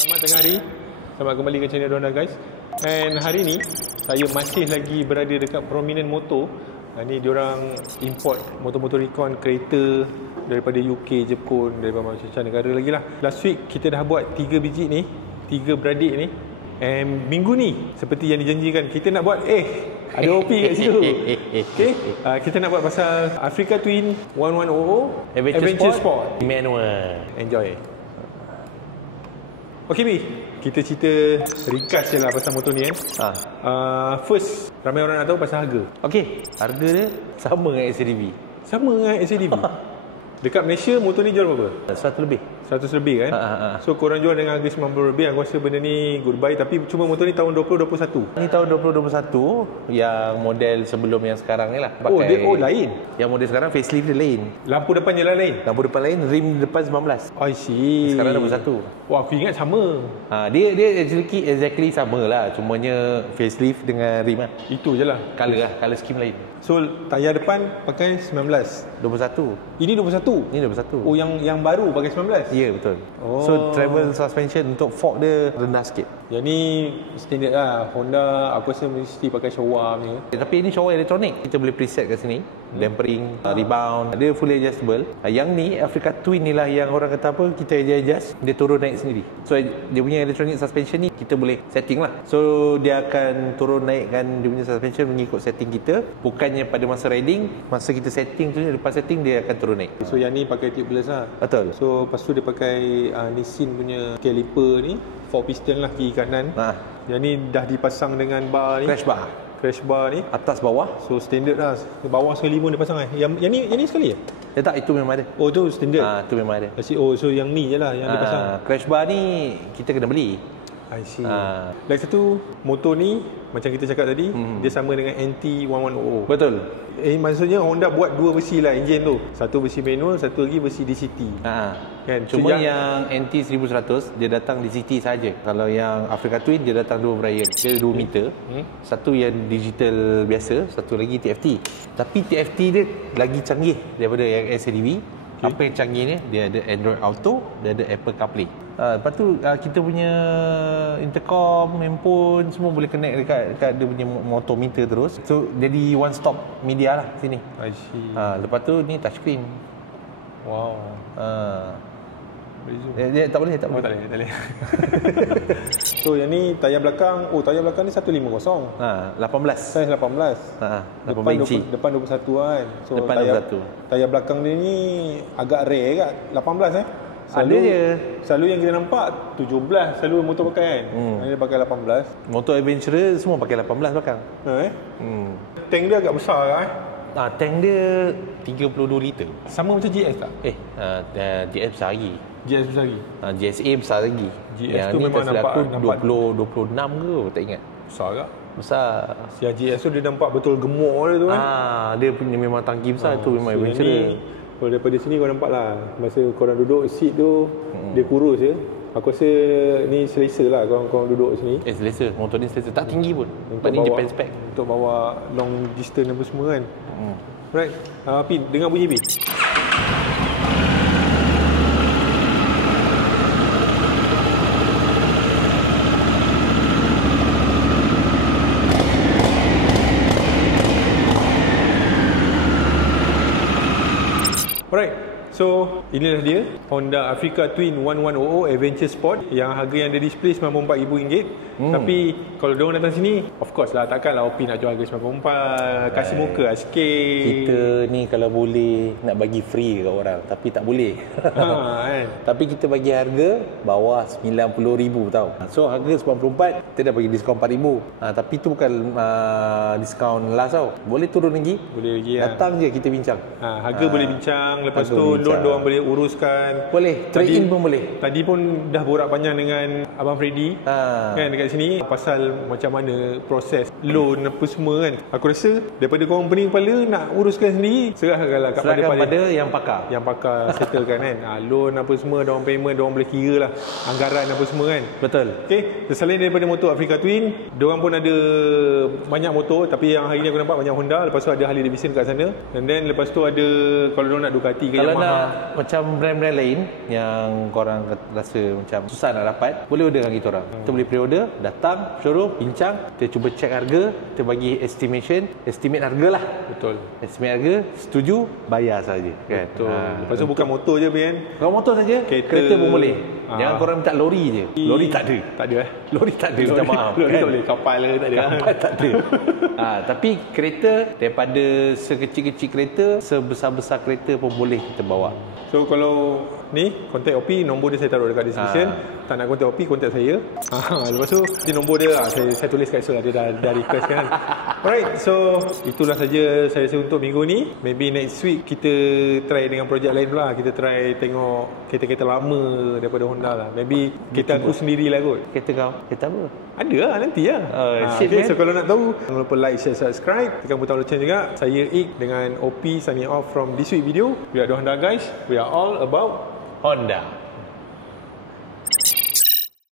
Selamat tengah hari. Selamat kembali ke channel Donda guys. And hari ni saya masih lagi berada dekat Prominent Motor. Ni diorang import motor-motor recon kereta daripada UK, Jepun, daripada macam-macam negara lagi lah. Last week kita dah buat 3 biji ni, 3 beradik ni. And minggu ni seperti yang dijanjikan kita nak buat ada OP kat situ. Okay, kita nak buat pasal Africa Twin 1100 Adventure Sport manual. Enjoy. Okay B, kita cerita ringkas je lah pasal motor ni first, ramai orang nak tahu pasal harga. Okey, harga dia sama dengan SCDV. Sama dengan SCDV. Dekat Malaysia motor ni jual berapa? 100 lebih. 100 lebih kan? So korang jual dengan harga 90 lebih. Aku rasa benda ni goodbye. Tapi cuma motor ni tahun 2021. Ini tahun 2021 yang model sebelum yang sekarang ni lah. Pakai, lain. Yang model sekarang facelift dia lain. Lampu depan je lah lain. Lampu depan lain, rim depan 19. I see. Sekarang 21. Wah, aku ingat sama. Dia exactly sama lah. Cumanya facelift dengan rim lah. Itu je lah. Color scheme lain. So tayar depan pakai 19. 21. Ini 21. Ini 21. Oh, yang baru pakai 19. Ya, betul. So travel suspension untuk fork dia rendah sikit. Yang ni standard lah. Honda aku rasa mesti pakai Showa punya. Tapi ini Showa elektronik. Kita boleh preset kat sini. Dampering, rebound. Dia fully adjustable. Yang ni Africa Twin ni lah yang orang kata apa, kita adjust, dia turun naik sendiri. So dia punya electronic suspension ni kita boleh setting lah. So dia akan turun naikkan dia punya suspension mengikut setting kita. Bukannya pada masa riding, masa kita setting tu, lepas setting dia akan turun naik. So yang ni pakai tubeless lah. Betul. So lepas tu dia pakai Nissin punya caliper ni, 4 piston lah kiri kanan. Yang ni dah dipasang dengan bar ni, crash bar ni atas bawah. So standard lah. Bawah sekali pun dia pasang Yang ni sekali Tak, itu memang ada. Oh tu standard. Itu memang ada. Oh, so yang ni je lah yang dia pasang. Crash bar ni kita kena beli. I see. Lagi satu, motor ni macam kita cakap tadi, dia sama dengan NT1100. Betul. Maksudnya Honda buat 2 versi lah enjin tu. Satu versi manual, satu lagi versi DCT. Kan? Cuma yang NT1100 dia datang DCT saja. Kalau yang Africa Twin dia datang 2 variant. Dia 2 meter. Satu yang digital biasa, satu lagi TFT. Tapi TFT dia lagi canggih daripada yang SCDV. Apa yang canggihnya, dia ada Android Auto, dia ada Apple CarPlay. Lepas tu kita punya intercom, handphone semua boleh connect dekat dia punya motor meter terus. So jadi one stop media lah sini. I see. Lepas tu ni touchscreen. Wow. Dia tak boleh. Tak boleh. So yang ni tayar belakang. Tayar belakang ni 150. 18. Saiz 18. 18 inci. Depan 21 kan. So depan 21. Tayar belakang dia ni agak rare kat 18 Ada je. Selalu yang kita nampak 17 selalu motor pakai kan. Dia pakai 18. Motor adventurer semua pakai 18 belakang. Tank dia agak besar kan. Tank dia 32 liter. Sama macam GS tak? GS besar lagi. GS besar lagi. GSA besar lagi. GS yang tu ni memang nampak 26 ke tak ingat. Besar tak? Besar. Yang GS tu dia nampak betul gemuk dia tu kan. Dia punya memang tangki besar tu memang adventurer. Kalau daripada sini kau nampak lah, masa korang duduk seat tu dia kurus je. Aku rasa ni selesa lah korang duduk sini. Selesa. Motor ni selesa. Tak tinggi pun. Sebab ni Japan spec. Untuk bawa long distance apa semua kan. Right. Pi, dengar bunyi Pi. Alright, so inilah dia Honda Africa Twin 1100 Adventure Sport yang harga yang ada display RM94,000. Tapi kalau diorang datang sini, of course lah, takkanlah OP nak jual harga RM94. Kasih muka lah sikit. Kita ni kalau boleh nak bagi free kat orang, tapi tak boleh. Kan? Tapi kita bagi harga bawah RM90,000 tau. So harga RM94, kita dah bagi diskaun RM4,000. Tapi tu bukan diskaun last tau. Boleh turun lagi. Boleh lagi lah. Datang je kita bincang. Harga boleh bincang. Lepas tu loan diorang boleh uruskan. Boleh, trade-in pun boleh. Tadi pun dah borak panjang dengan Abang Freddy kan dekat sini pasal macam mana proses loan apa semua kan. Aku rasa daripada korang pening kepala nak uruskan sendiri, serahkanlah pada yang pakar. Yang pakar settlekan kan. Loan apa semua, down payment diorang boleh kira lah, anggaran apa semua kan. Betul. Okay, selain daripada motor Africa Twin, diorang pun ada banyak motor. Tapi yang hari ni aku nampak banyak Honda. Lepas tu ada Harley Davidson kat sana. And then lepas tu ada, kalau diorang nak Ducati ke kalau Yamaha macam brand-brand lain yang korang rasa macam susah nak dapat, boleh order dengan kita orang. Kita boleh pre-order, datang showroom, bincang, kita cuba check harga, kita bagi estimate harga lah. Betul. Estimate harga, setuju, bayar saja kan. Betul. Lepas tu bukan motor je Ben. Kalau motor saja, kereta pun boleh. Jangan korang minta lori je. Lori tak ada. Tak ada Lori tak ada, minta maaf. Lori kan? tak boleh, kapal lah tak ada. Kapal tak ada. Tapi kereta, daripada sekecil-kecil kereta, sebesar-besar kereta pun boleh kita bawa. So kalau ni kontak OP, nombor dia saya taruh dekat description. Tak nak kontak OP, kontak saya. Lepas tu di nombor dia saya tulis kat situ lah, dia dah request kan. Alright, so itulah saja saya rasa untuk minggu ni. Maybe next week kita try dengan projek lain pula. Kita try tengok kereta-kereta lama daripada Honda lah. Maybe kereta aku sendirilah kot. Kereta kau? Kereta apa? Ada lah nanti lah. Okay, so kalau nak tahu, jangan lupa like, share, subscribe, tekan butang lonceng juga. Saya Ik dengan OP signing off from this week video. We are the Honda guys. We are all about Honda.